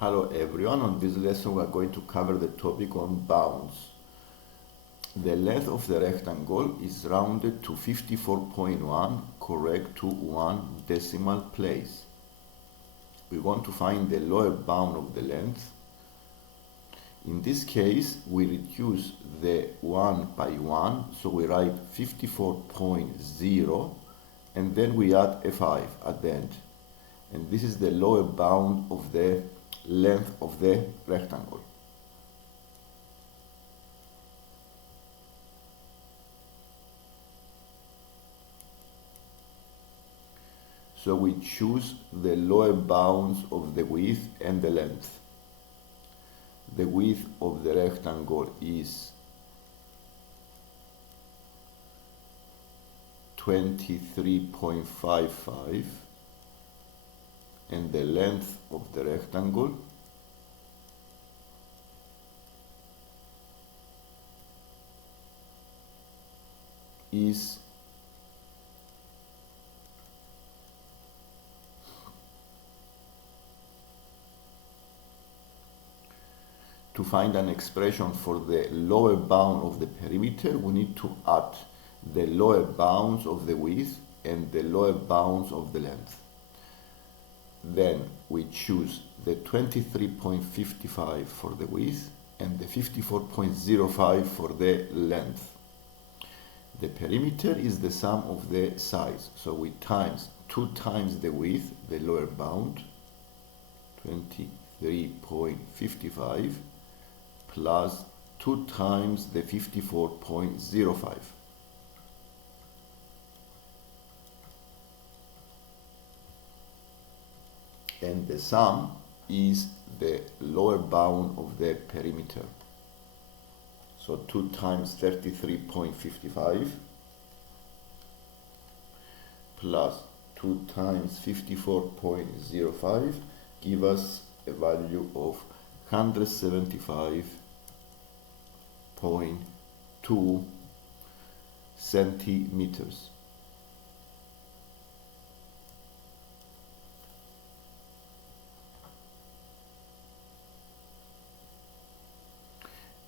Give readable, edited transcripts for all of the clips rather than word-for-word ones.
Hello everyone, on this lesson we are going to cover the topic on bounds. The length of the rectangle is rounded to 54.1, correct to 1 decimal place. We want to find the lower bound of the length. In this case, we reduce the 1 by 1, so we write 54.0 and then we add a 5 at the end. And this is the lower bound of the length of the rectangle. So we choose the lower bounds of the width and the length. The width of the rectangle is 23.55 and the length of the rectangle is 2. To find an expression for the lower bound of the perimeter, we need to add the lower bounds of the width and the lower bounds of the length. Then we choose the 23.55 for the width and the 54.05 for the length. The perimeter is the sum of the sides, so we times 2 times the width, the lower bound, 23.55, plus 2 times the 54.05. And the sum is the lower bound of the perimeter. So 2 times 33.55 plus 2 times 54.05 give us a value of 175.2 centimeters.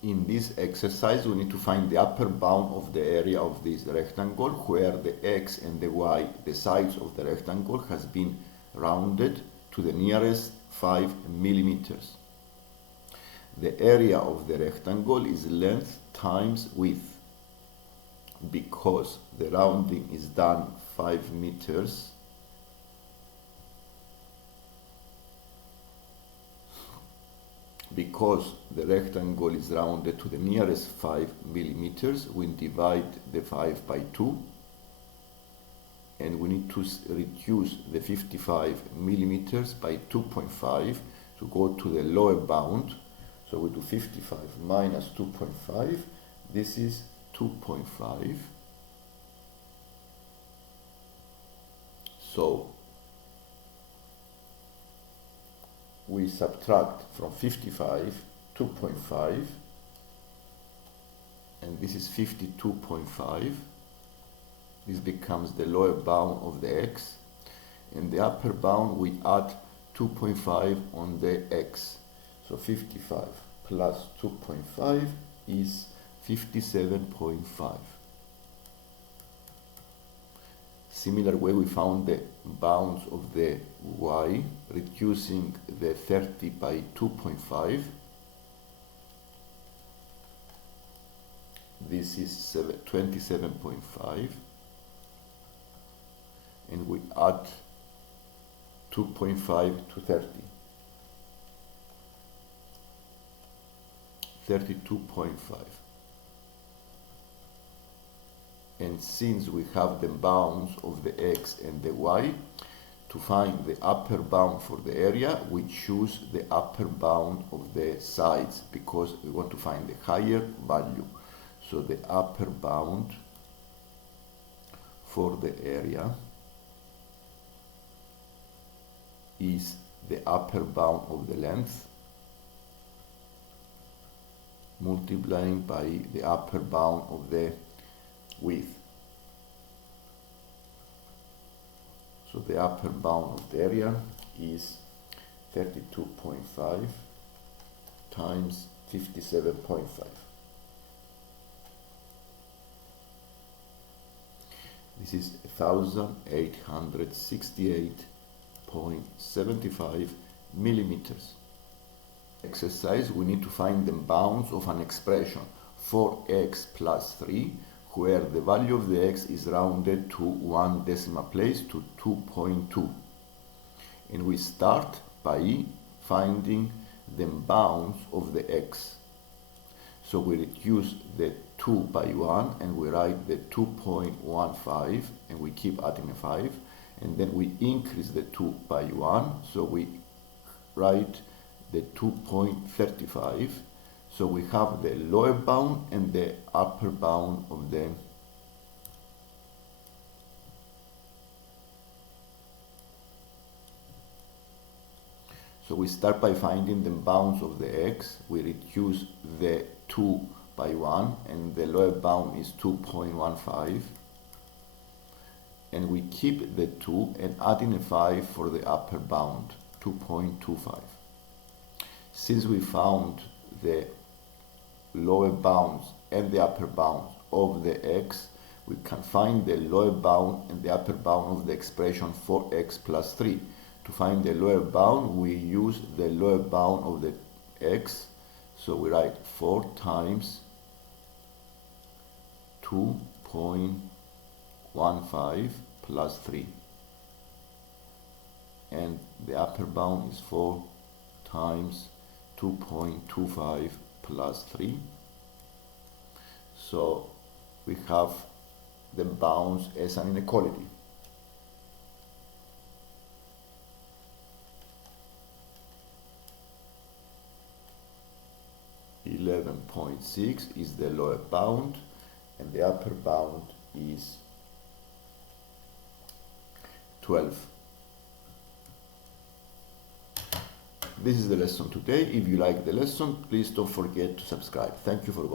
In this exercise, we need to find the upper bound of the area of this rectangle, where the x and the y, the sides of the rectangle, has been rounded to the nearest 5 millimeters. The area of the rectangle is length times width. Because the rounding is done 5 meters, because the rectangle is rounded to the nearest 5 millimeters, we divide the 5 by 2 and we need to reduce the 55 millimeters by 2.5 to go to the lower bound. So we do 55 minus 2.5, this is 2.5. So we subtract from 55 2.5 and this is 52.5. This becomes the lower bound of the x, and the upper bound we add 2.5 on the x. So 55 plus 2.5 is 57.5. Similar way we found the bounds of the y, reducing the 30 by 2.5. This is 27.5. And we add 2.5 to 30. 32.5. And since we have the bounds of the x and the y, to find the upper bound for the area, we choose the upper bound of the sides because we want to find the higher value. So the upper bound for the area is the upper bound of the length multiplying by the upper bound of the width. So the upper bound of the area is 32.5 times 57.5. This is 1868.75 millimeters. Exercise, we need to find the bounds of an expression 4x plus 3, where the value of the x is rounded to one decimal place to 2.2. And we start by finding the bounds of the x. So we reduce the 2 by 1 and we write the 2.15 and we keep adding a 5, and then we increase the 2 by 1, so we write the 2.35. So we have the lower bound and the upper bound of the So we start by finding the bounds of the x. We reduce the 2 by 1 and the lower bound is 2.15, and we keep the 2 and add in a 5 for the upper bound, 2.25. Since we found the lower bounds and the upper bounds of the x, we can find the lower bound and the upper bound of the expression 4x plus 3. To find the lower bound, we use the lower bound of the x, so we write 4 times 2.15 plus 3, and the upper bound is 4 times 2.25 plus 3. So we have the bounds as an inequality. .6 is the lower bound and the upper bound is 12. This is the lesson today. If you like the lesson, please don't forget to subscribe. Thank you for watching.